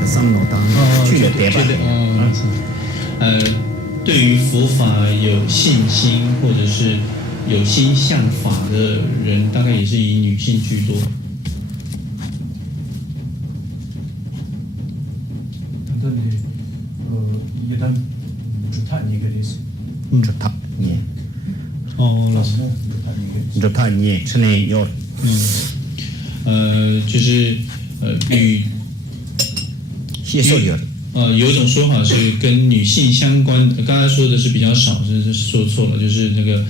的上脑当去了对吧？对于佛法有信心或者是有心向法的人，大概也是以女性居多。이게 난 좋다 얘기가 됐어. 좋다. 예. 좋다 얘기. 좋다. 예. 천에 요. 就是与谢受有。有一种说法是跟女性相关的，刚才说的是比较少，是说错了，就是那个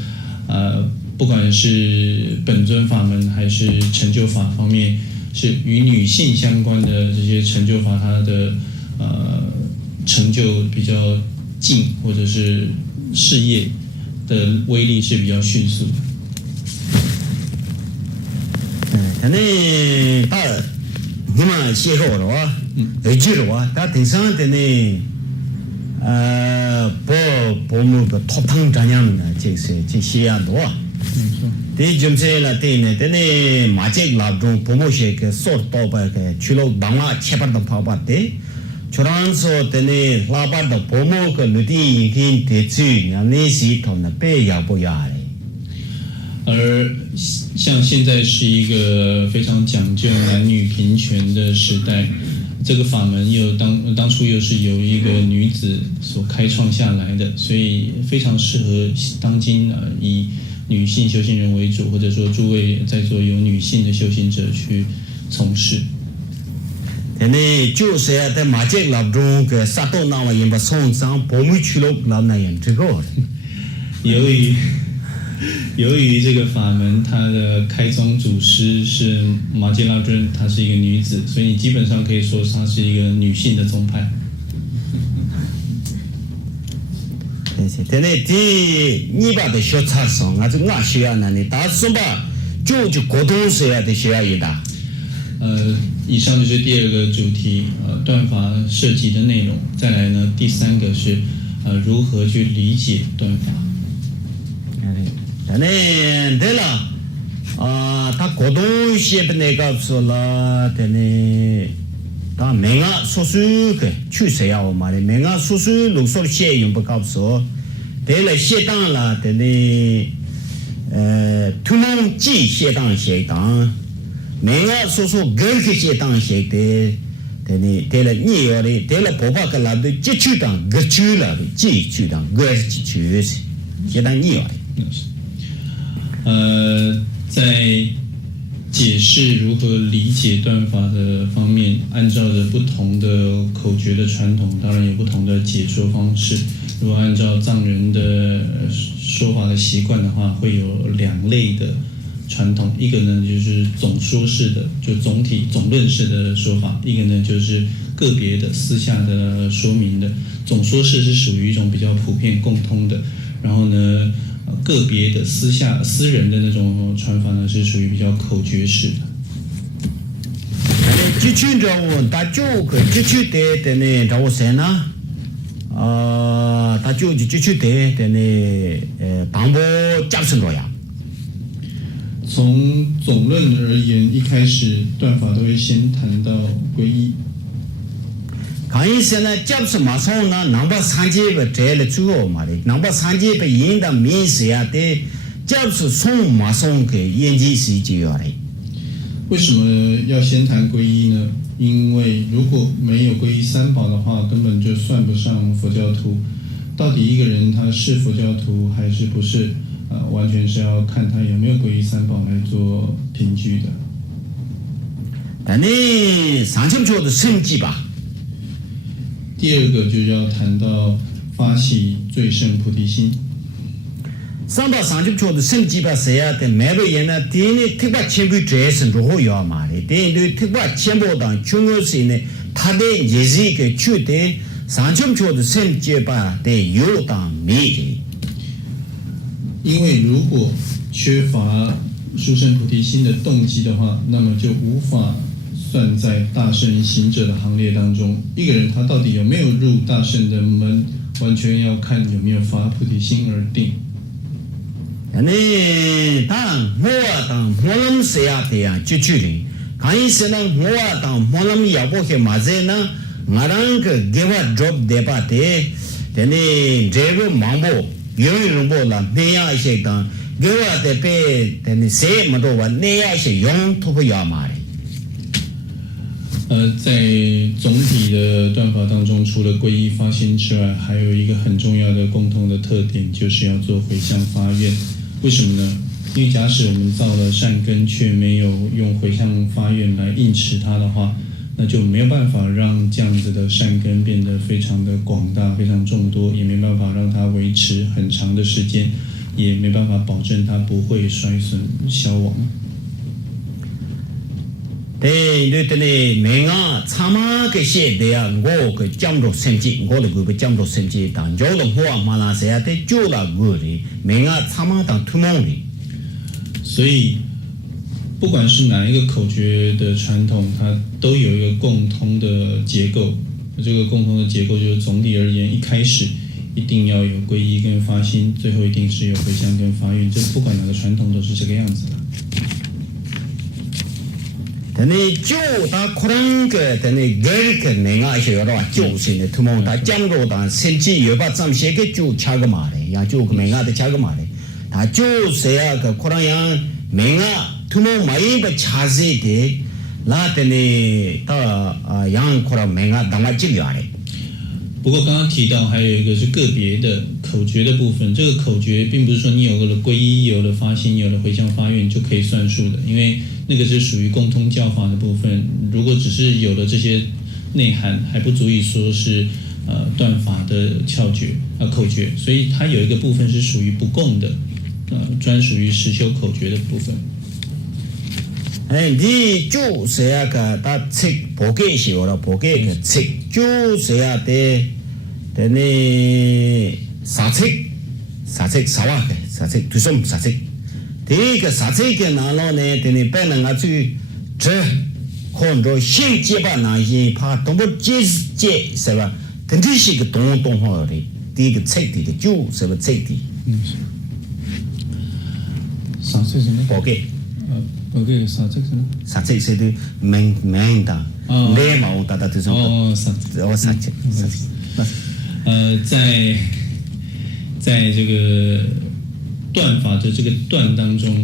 不管是本尊法门还是成就法方面，是与女性相关的这些成就法，它的成就比较近，或者是事业的威力是比较迅速的。那把你们写好了哇，记了哇，他顶上的呢，不某个top汤这样的，这写样多啊。对，就是了，对呢，对呢，马杰拉中不某些个说到把个去了当了七八的跑吧的。저런 소 때문에 라바도 보모 그 누디 이긴 대치 양내 시통의 배야보야。而像现在是一个非常讲究男女平权的时代，这个法门又当初又是由一个女子所开创下来的，所以非常适合当今以女性修行人为主，或者说诸位在座有女性的修行者去从事。근데 조세야 때 마제 랍종 그 사토 나와 임바 송상 보무 출력 랍나연这个由于这个法门它的开宗祖师是马杰拉尊，她是一个女子，所以你基本上可以说她是一个女性的宗派。근데 디 니바의 쇼차성 아주 나 쉬어야 나니 다 손바就고동세야 돼 쉬어야 이다。以上就是第二个主题，断法涉及的内容。再来呢，第三个是如何去理解断法。对了，他活动些的那个说了，他每个说书个去谁啊？我妈的，每个说书录说些用不告诉，对了，写当了，突然记写当写当。내가 소소 그렇게 제당 시대 되니 되려 니어리 되려 보바가 라도 지추당 그추라 지추당 그추스 제당 니어리 在解释如何理解断法的方面，按照着不同的口诀的传统，当然有不同的解说方式。如果按照藏人的说法的习惯的话，会有两类的传统，一个呢就是总说式的，就总体总论式的说法；一个呢就是个别的私下的说明的。总说式是属于一种比较普遍共通的，然后呢个别的私人的那种传法呢是属于比较口诀式的。지춘저원大就个지추대呢，找我谁呢？大就지추대呢，当波加深多呀。从总论而言，一开始断法都会先谈到皈依。강의서는 잡수 마송나 남바 산지에 제일 주고 말이 남바 산지에 인다 민스야 때 잡수 송 마송 그 연지시지요래。为什么要先谈皈依呢？因为如果没有皈依三宝的话，根本就算不上佛教徒。到底一个人他是佛教徒还是不是？完全是要看他有没有皈依三宝来做凭据的。但你三참조的圣迹吧。第二个就要谈到发起最胜菩提心。三宝三참조的圣迹吧，谁呀？的每个人呢，第一特别全部这是如何要嘛的？第一特别全部当中国是呢，他的也是一个觉得三참조的圣迹吧的有当没的。因为如果缺乏殊胜菩提心的动机的话，那么就无法算在大圣行者的行列当中。一个人他到底有没有入大圣的门，完全要看有没有发菩提心而定。当我当我们谁呀的呀？就距离 간이스나 모아 당 몰람 야보케 마제나 나랑 그 게바 드롭 데바테 데니 제고 망보 여유롱보라 내야시당 게바 데페 데니 세 마도와 내야시 용 토보야 마레 在总体的断法当中，除了皈依发心之外，还有一个很重要的共同的特点，就是要做回向发愿。为什么呢？因为假使我们造了善根，却没有用回向发愿来应持它的话，那就没有办法让这样子的善根变得非常的广大、非常众多，也没办法让它维持很长的时间，也没办法保证它不会衰损消亡。 对，내가 참아게 시대야 그 잠도 sem지 고를 그 잠도 sem지 당 저도 호아 말아서야 돼 쪼라 그리 내가 참아당 투몽리 所以，不管是哪一个口诀的传统，它都有一个共同的结构。这个共同的结构就是总体而言，一开始一定要有皈依跟发心，最后一定是有回向跟发愿。这不管哪个传统都是这个样子的。 근데 쪼다 코랑 그 근데 결그 내가 이셔라 쪼신의 투몽다 잠로다 sem지 여바 잠시게 쪼 차가 말해 야 쪼그 내가도 차가 말해 다 쪼세야 그 코랑야 내가 투몽 많이 그 차세데 라데네 다양 코랑 내가 담아지려 하래 不过刚刚提到还有一个是个别的口诀的部分，这个口诀并不是说你有了皈依、有了发心、有了回向发愿就可以算数的，因为那个是属于共通教法的部分。如果只是有了这些内涵，还不足以说是断法的口诀，所以它有一个部分是属于不共的，专属于实修口诀的部分。 니 쪼세야 그다책 보게 시오라 보게 그책 쪼세야 돼 되네 사책 사와 사책 두섬 사책 대가 사책에 나로네 되네 빼는 아주 저 혼조 신제바 나이 파 동부 제제 세바 던지시 그 동동화리 디그 책디 쪼세바 책디 사책은 보게 거기 사책 사책세도 맹다 내마오 다다 두섬 사책 在这个断法的这个断当中，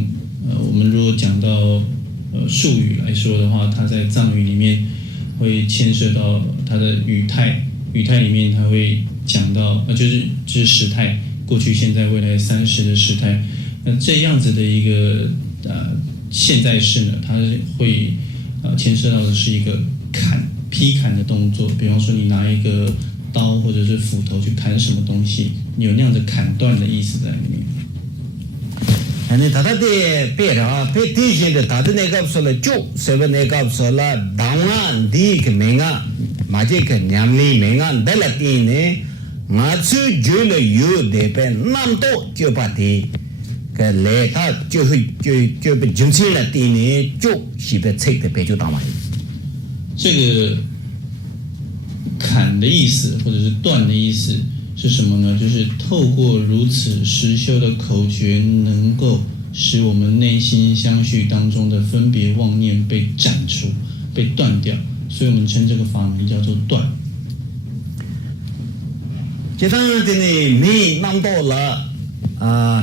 我们如果讲到术语来说的话，它在藏语里面会牵涉到它的语态里面，它会讲到就是时态，过去、现在、未来30的时态。那这样子的一个现在式呢，它会牵涉到的是一个劈砍的动作，比方说你拿一个刀或者是斧头去砍什么东西，有那样的砍断的意思在里面。 아니 다다데 빼라 빼티제데 다드네가 없어라 쭉 세번네가 없어라 당아 디그 맹아 마제그 냠리 맹아 달라티네 마츠 줄레 유데페 남도 쩌바티 그 레타 쩌베 준실라티네 쭉 시베 책데 배주 담아 这个砍的意思或者是断的意思是什么呢？就是透过如此实修的口诀，能够使我们内心相续当中的分别妄念被斩除、被断掉，所以我们称这个法门叫做断。 제단한테는 미 남도라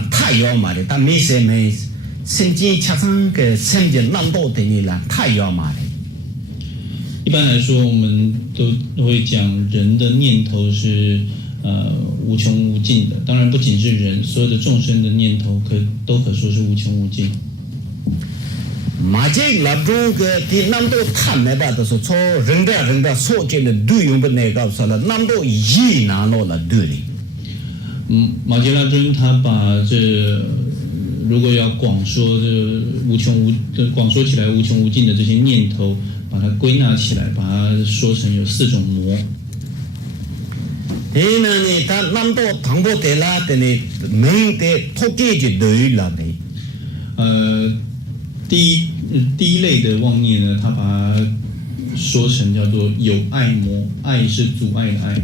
타요 말이 다 미세메 생진 차상 그 생진 남도 되니라 타요 말이 一般来说，我们都会讲人的念头是无穷无尽的。当然，不仅是人，所有的众生的念头都可说是无穷无尽。 마제 랍종 그 남도 탐내 받아서 초 른다 소제는 두용번 내가 없어라 남도 이 나노라 두리 马杰拉尊他把如果要广说广说起来无穷无尽的这些念头，把它归纳起来，把它说成有4种魔。 대나니 다 남도 당보 대라 때니 맹대 토끼지 너일라네 第一类的妄念呢，他把它说成叫做有爱魔，爱是阻碍的爱。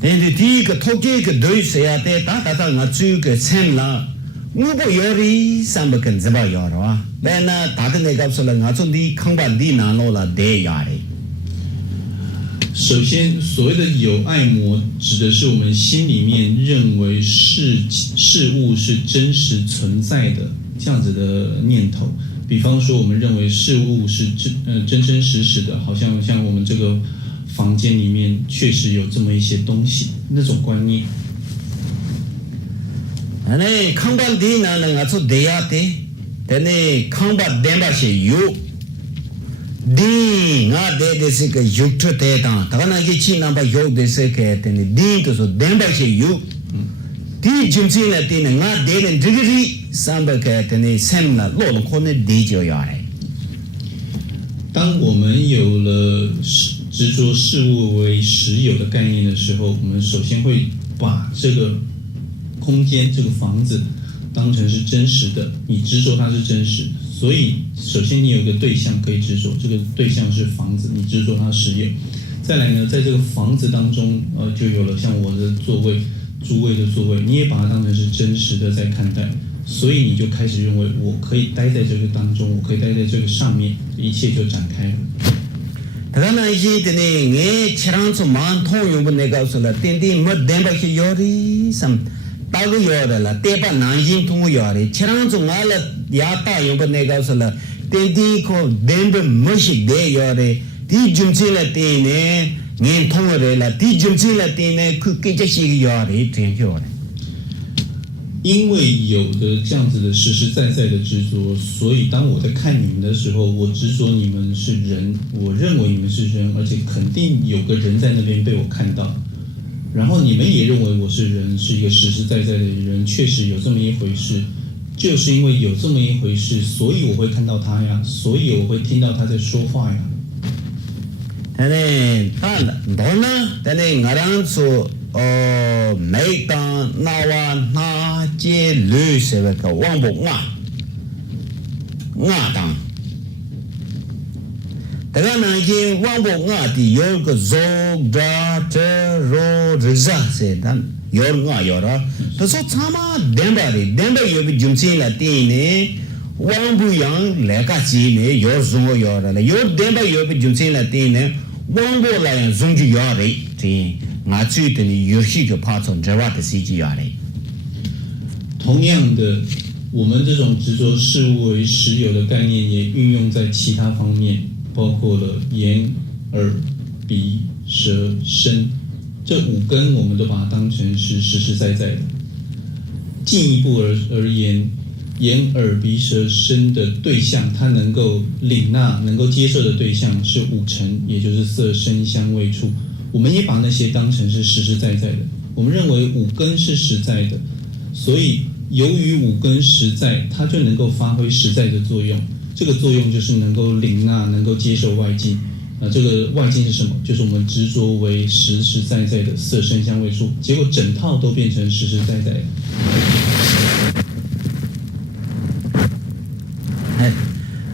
근데 디그 토끼 그 너있어야 돼 다다다 나주 그 샘라 ngubo yori samba kan zaba yorwa bena tatne kapsula ngacho di khangba di nano la de yare 首先，所谓的有爱魔，指的是我们心里面认为事物是真实存在的这样子的念头。比方说，我们认为事物是真实的，好像我们这个房间里面确实有这么一些东西，那种观念。ane khangba di nano ngacho de yate tene khangba demba she yu di nga de desi ke yuktu te ta takana ki chi namba yuk desi ke tene di to so demba she yu di jimsi la tene nga de ne digiri samba ke tene sem la lo lo kone di jo yare 当我们有了执着事物为实有的概念的时候，我们首先会把这个空间、这个房子当成是真实的，你执着它是真实，所以首先你有一个对象可以执着，这个对象是房子，你执着它实有。再来呢，在这个房子当中，就有了像我的座位、诸位的座位，你也把它当成是真实的在看待，所以你就开始认为我可以待在这个当中，我可以待在这个上面，一切就展开了。 takana ishi tene nge cherang su maan thong yung ne ka su la ten ten mo demba ki yori sam tagu yore la tepa nanjing thong yore cherang su nga la ya ta yung ne ka su la ten ten ko demba mo shik de yore di jumchi la tene nge thong yore la di jumchi la tene ku kecha shik yore ten yore 因为有的这样子的实实在在的执着，所以当我在看你们的时候，我执着你们是人，我认为你们是人，而且肯定有个人在那边被我看到，然后你们也认为我是人，是一个实实在在的人，确实有这么一回事，就是因为有这么一回事，所以我会看到他呀，所以我会听到他在说话呀。 tene ta dona tene ngarang su mai ta nawa na je lu se ka wang bo nga tang daga na je wang bo nga di yor ko zog da te ro riza se dan yor nga yora to so chama demba yo bi jumsi la ti ne wang bu yang le ka ji ne yor zong yora la yor demba yo bi jumsi la ti ne wang bo la yang zong ju yore ti 同样的，我们这种执着事物为实有的概念，也运用在其他方面，包括了眼、耳、鼻、舌、身这五根，我们都把它当成是实实在在的。进一步而言，眼、耳、鼻、舌、身的对象，它能够领纳、能够接受的对象是五尘，也就是色、声、香、味、触。 我们也把那些当成是实实在在的，我们认为五根是实在的，所以由于五根实在，它就能够发挥实在的作用。这个作用就是能够领纳、能够接受外境。这个外境是什么？就是我们执着为实实在在的色、声、香、味、触，结果整套都变成实实在在的。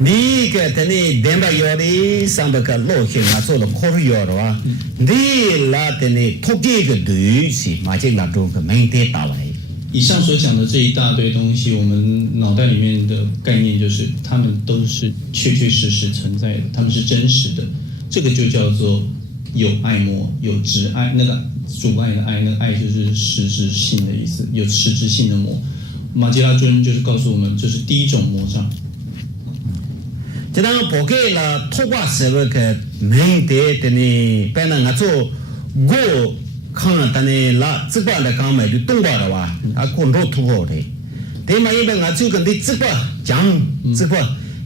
你个tene demba yori samba ka lo ke nga so lo khor yorwa ni la tene thoki ke du si ma che la do ka main te ta lai 以上所讲的这一大堆东西，我们脑袋里面的概念就是，它们都是确确实实存在的，它们是真实的。这个就叫做有爱魔，有执爱，那个阻碍的爱，那个爱就是实质性的意思，有实质性的魔。马吉拉尊就是告诉我们，这是第一种魔障。 这当包给了托挂什么个没得的呢？本来我做我看了的呢，那这边的刚买的东莞的哇，啊，广州土豪的，对嘛？因为我就跟的这个讲这个，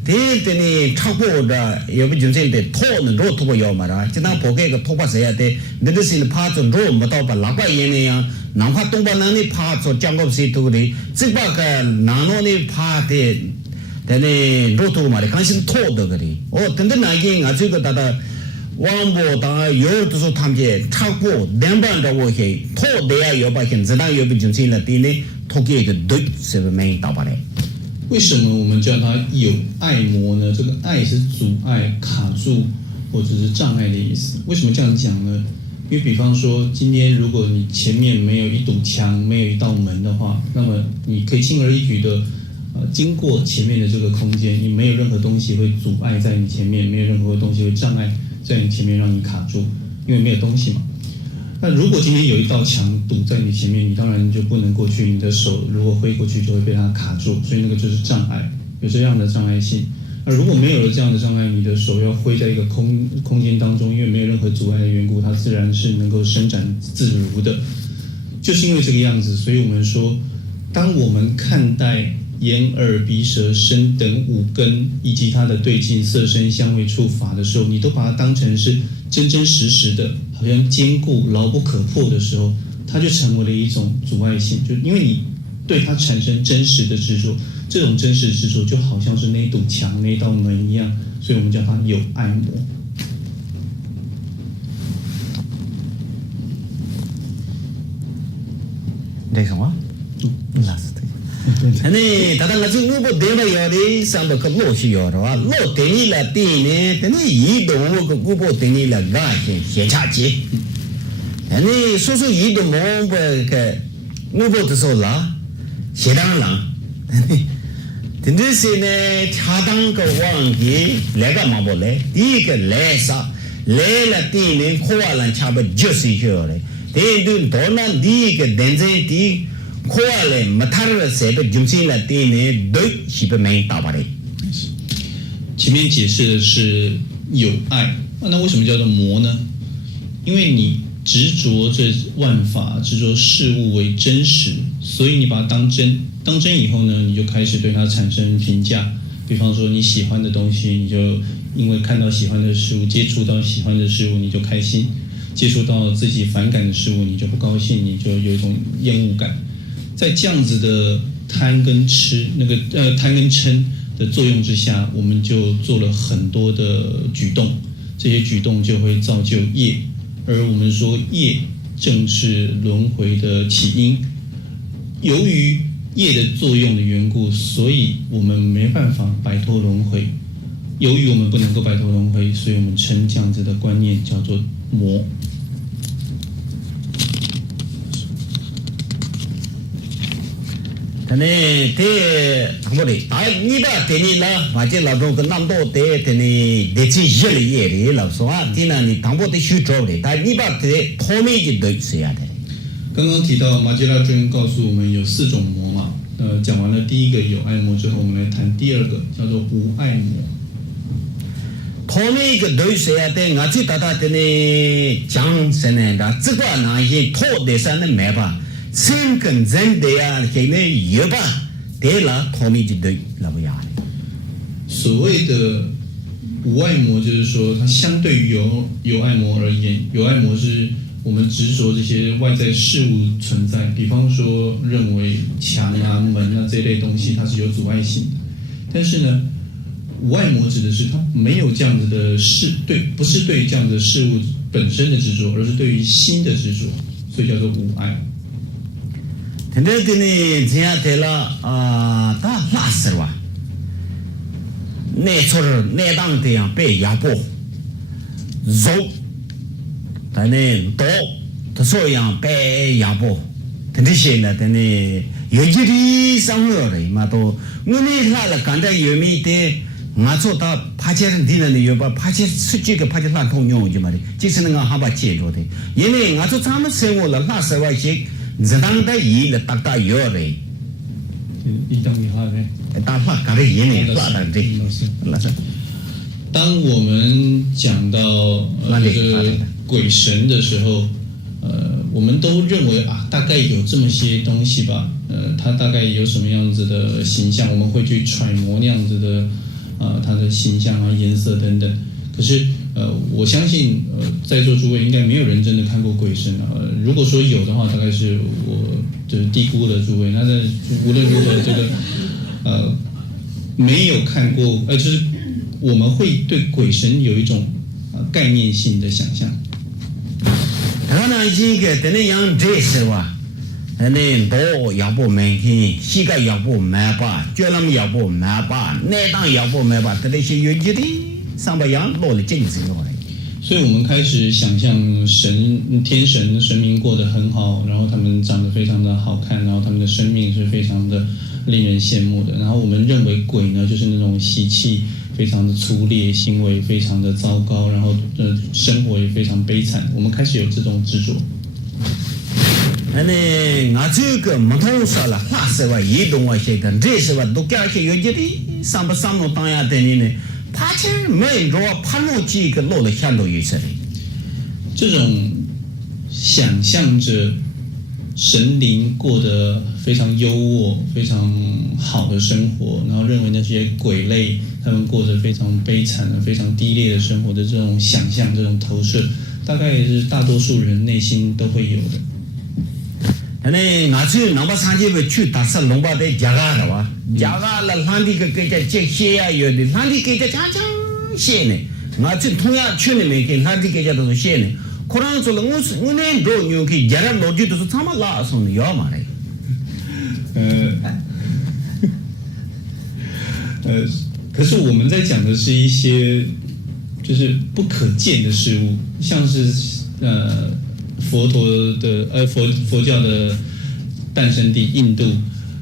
对的呢，差不多的，有不就是的托呢，肉土豪要嘛啦？这当包给个托挂谁呀的？那个是怕做肉没到把哪个人呢呀？哪怕东莞那里怕做江国谁土的，这个个哪弄的怕的？ tene roto mare kansin to de gari o tende na ge nga chu ga da da wang bo da yo to so tham je cha bo den ban da wo he to de ya yo ba ken zda yo bi jun sin la ti ne to ge de de se me da ba le 为什么我们叫它有爱魔呢？这个爱是阻碍、卡住或者是障碍的意思。为什么这样讲呢？因为比方说，今天如果你前面没有一堵墙，没有一道门的话，那么你可以轻而易举的经过前面的这个空间，你没有任何东西会阻碍在你前面，没有任何东西会障碍在你前面让你卡住，因为没有东西嘛。那如果今天有一道墙堵在你前面，你当然就不能过去，你的手如果挥过去就会被它卡住，所以那个就是障碍，有这样的障碍性。那如果没有了这样的障碍，你的手要挥在一个空间当中，因为没有任何阻碍的缘故，它自然是能够伸展自如的。就是因为这个样子，所以我们说，当我们看待眼、耳、鼻、舌、身等五根以及它的对境色、声、香味、触、法的时候，你都把它当成是真真实实的，好像坚固、牢不可破的时候，它就成为了一种阻碍性，就因为你对它产生真实的执着。这种真实执着就好像是那一堵墙、那一道门一样，所以我们叫它有爱魔。这什么？那是对。那大家那就我不对了，要的上头可老是要的话，老对你了对呢，但你移动我不对你了干先差几。你说说移动我不个，我不的说啦，先当然。真的是呢，恰当个忘记来个嘛不来，第一个来啥，来了第一年考完了差不多就是学了，第二顿多呢第一个认真的考完了没他的设备就是了第一年对是不没打巴的。前面解释的是有爱，那为什么叫做魔呢？因为你执着这万法，执着事物为真实，所以你把它当真。当真以后呢，你就开始对它产生评价。比方说你喜欢的东西，你就因为看到喜欢的事物，接触到喜欢的事物，你就开心；接触到自己反感的事物，你就不高兴，你就有一种厌恶感。在这样子的贪跟吃贪跟嗔的作用之下，我们就做了很多的举动，这些举动就会造就业。而我们说业正是轮回的起因，由于业的作用的缘故，所以我们没办法摆脱轮回。由于我们不能够摆脱轮回，所以我们称这样子的观念叫做魔。但呢，这我的，你把这里啦，或者老中跟南多的，这里这些热的热的老说啊，这呢你当不得去做的，但你把这后面就对是呀的。刚刚提到马吉拉尊告诉我们有4种魔嘛，讲完了第一个有爱魔之后，我们来谈第二个，叫做无爱魔。后面一个对是呀的，我最大的呢讲什么的，这个那些拖的上的没吧，生跟人的呀，给那有吧，对了，后面就对了不呀的。所谓的无爱魔，就是说它相对于有爱魔而言，有爱魔是我们执着这些外在事物存在，比方说认为墙啊、门啊这类东西它是有阻碍性的，但是呢，无爱魔指的是它没有这样子的不是对这样的事物本身的执着，而是对于心的执着，所以叫做无爱。现在的呢，这样的了啊，他拉死了，那错儿那当这样被压迫，肉。但呢，刀他说样被压迫，但这些呢，但呢，有些的生活的嘛都，我们那了刚才有没得，我做到爬起人地呢有把爬起出去个爬起烂通用就嘛的，就是那个好把解决的，因为我做咱们生活了那时候些，只当得一了大有的，一当一话的，大话搞得一呢，拉的这，那是。当我们讲到这个鬼神的时候，我们都认为啊，大概有这么些东西吧，它大概有什么样子的形象，我们会去揣摩那样子的它的形象啊、颜色等等。可是我相信在座诸位应该没有人真的看过鬼神啊。如果说有的话，大概是我就是低估了诸位。那无论如何，这个没有看过，就是我们会对鬼神有一种概念性的想象。当然，这个等那样这是吧？那刀要不没听，膝盖要不没把，脚那么要不没把，内当要不没把，这些有些的上百样落了精神了。所以我们开始想象天神神明过得很好，然后他们长得非常的好看，然后他们的生命是非常的令人羡慕的。然后我们认为鬼呢，就是那种习气非常的粗劣，行为非常的糟糕，然后生活也非常悲惨。我们开始有这种执着。아니 아주가 마통사라 화세와 이동와 시간 제세와 독야케 요지리 삼바삼노 땅야 되니네 파체 메로 팔로지 그 로的向都有这里这种想象着神灵过得非常优渥、非常好的生活，然后认为那些鬼类他们过着非常悲惨的、非常低劣的生活的这种想象、这种投射，大概也是大多数人内心都会有的。 아니 나치 넘버 산지에 추 다서 롱바데 자가라와 자가라 한디 그게 제시야 요디 한디 그게 자자 시네 나치 통야 추네 메게 한디 그게 자도 시네 코란 솔 우네 도 요기 자라 로지도 참아라 손 요마래 可是我们在讲的是一些就是不可见的事物，像是佛教的诞生地印度，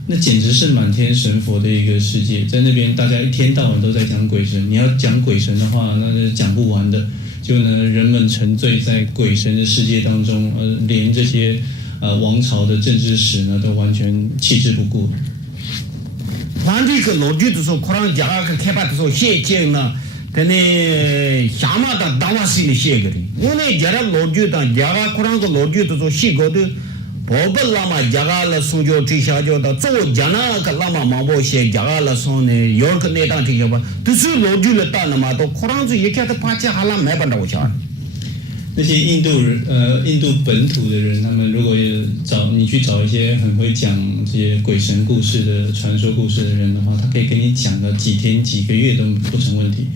那简直是满天神佛的一个世界，在那边大家一天到晚都在讲鬼神，你要讲鬼神的话，那是讲不完的。就呢，人们沉醉在鬼神的世界当中，连这些王朝的政治史呢，都完全弃之不顾。 한디 그 로지도 코란 자가 그 개발도 시행나 근데 샤마다 다와시니 시행거리 오늘 자라 로지다 자가 코란 그 로지도 시거든 보벌라마 자가라 수조 티샤조다 조 자나 그 라마 마보 시행 자가라 손에 요르크 내당 티셔봐 두수 로지를 따나마도 코란도 얘기하다 파치 하라 매반다고 쳐 那些印度本土的人，他们如果你去找一些很会讲这些鬼神故事的传说故事的人的话，他可以跟你讲个几天几个月都不成问题。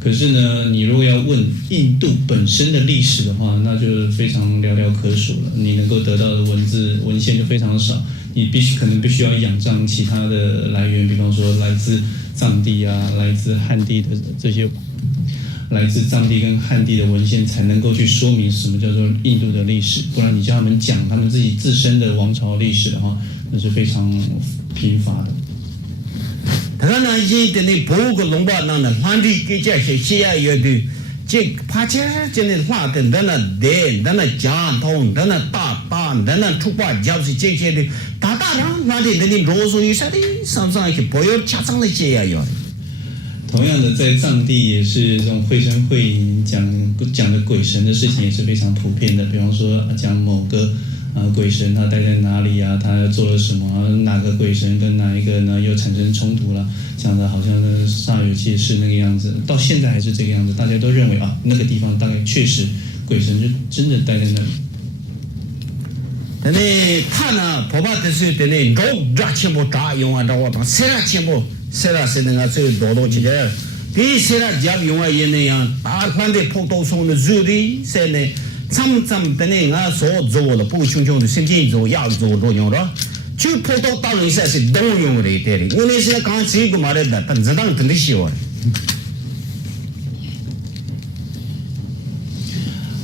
可是呢，你如果要问印度本身的历史的话，那就非常寥寥可数了。你能够得到的文献就非常少，你可能必须要仰仗其他的来源，比方说来自藏地啊，来自汉地的这些。 来自藏地跟汉地的文献才能够去说明什么叫做印度的历史，不然你叫他们讲他们自己自身的王朝历史的话，那是非常贫乏的。 그러나 이제는 보고 농바나는 한디 깨자시 시야여도 즉 파체를 전에 화된 나나 대 나나 자통 나나 따따 나나 축바 잡시 제제도 다다랑 나디 너니 로소 이사리 삼상이 보여 차상의 시야여 同样的，在藏地也是这种绘声绘影讲的鬼神的事情也是非常普遍的。比方说讲某个鬼神他待在哪里啊，他做了什么，哪个鬼神跟哪一个呢又产生冲突了，讲的好像呢煞有介事那个样子。到现在还是这个样子，大家都认为啊那个地方大概确实鬼神就真的待在那里。 근데 타나 법아듯이 되네 녹자치고 다 용하다고 다 세라치고 세라세는가 저 도도치게 비 세라 잡 용하 얘네야 다 환대 폭도 송의 주리 세네 참참 되네 가서 조로 부충충의 신진조 약조 로용으로 주 폭도 따로 있어서 동용으로 되리 오늘은 같이 그 말했다 단자당 든지시오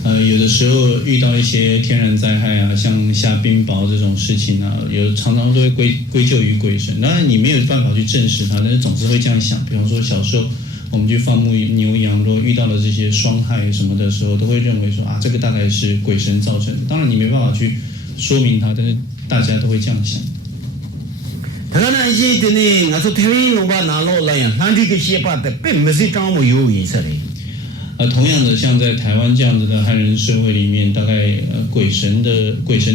有的时候遇到一些天然灾害啊，像下冰雹这种事情啊，常常都会归咎于鬼神。当然你没有办法去证实它，但是总是会这样想。比方说小时候我们去放牧牛羊，如果遇到了这些霜害什么的时候，都会认为说啊，这个大概是鬼神造成的。当然你没办法去说明它，但是大家都会这样想。 그러나 이제 되네 가서 태민 농가 나로라야 한디 그 시에빠데 뱀메시 장모 요인서리 同样的，像在台湾这样子的汉人社会里面，大概鬼神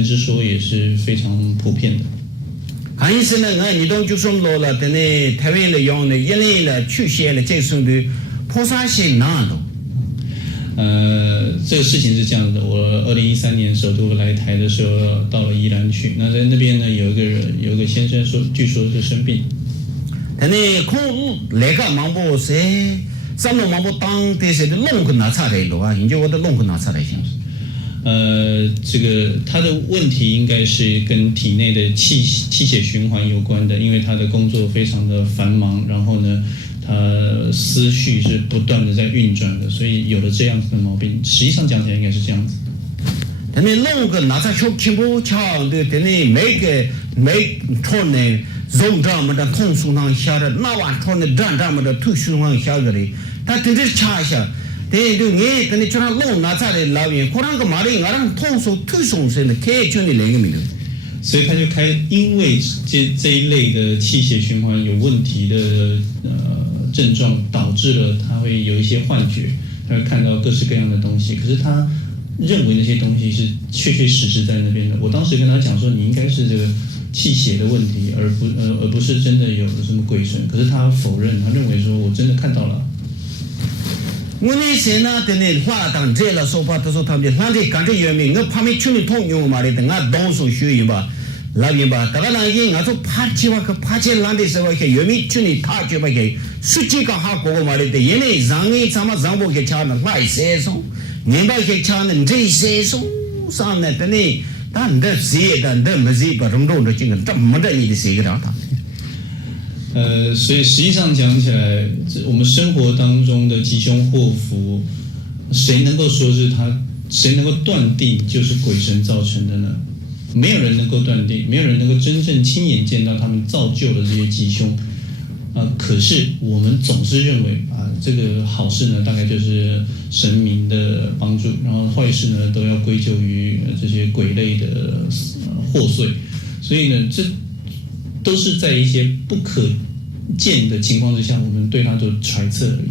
之说也是非常普遍的。 한이스는 니동 주섬로라 되네 태민의 용의 연예인의 출시의 제송도 포사시 나도 这个事情是这样的，我2013年首度来台的时候，到了宜兰去。那在那边呢，有一个先生说，据说是生病。 근데 그 내가 망보세 三龙毛不当的是弄个拿差的路啊，研究我的弄个拿差的形式。这个他的问题应该是跟体内的气血循环有关的，因为他的工作非常的繁忙，然后呢，他思绪是不断的在运转的，所以有了这样子的毛病。实际上讲起来应该是这样子。但你弄个拿着手全部抢的，但你每穿的肉这么的痛处上下的，那晚穿的这么的腿处上下的嘞，他真是掐一下。对对，你等你就让弄拿在的老边，可能个马里俺痛处腿上身的，可以就你两个米了。所以他就因为这一类的气血循环有问题的症状，导致了他会有一些幻觉，他会看到各式各样的东西。可是他认为那些东西是确确实实在那边的。我当时跟他讲说，你应该是这个气血的问题，而不是真的有什么鬼神。可是他否认，他认为说我真的看到了。我那些呢，等你话当这了说话，他说他们那里感觉原名，我旁边去你通用嘛的，等俺东手学一把。那边吧，大家那些俺说爬起哇，爬起来的时候，原名去你他就把给实际个哈过嘛的，因为让你怎么让我给抢的来些送，你把给抢的这些送上来，等你但这谁但这没谁把这么多的这个这么着你的谁个让他？所以实际上讲起来，我们生活当中的吉凶祸福，谁能够说是谁能够断定就是鬼神造成的呢？没有人能够断定，没有人能够真正亲眼见到他们造就的这些吉凶。可是我们总是认为这个好事呢，大概就是神明的帮助，然后坏事呢，都要归咎于这些鬼类的祸祟。所以呢，这都是在一些不可见的情况之下，我们对它做揣测而已。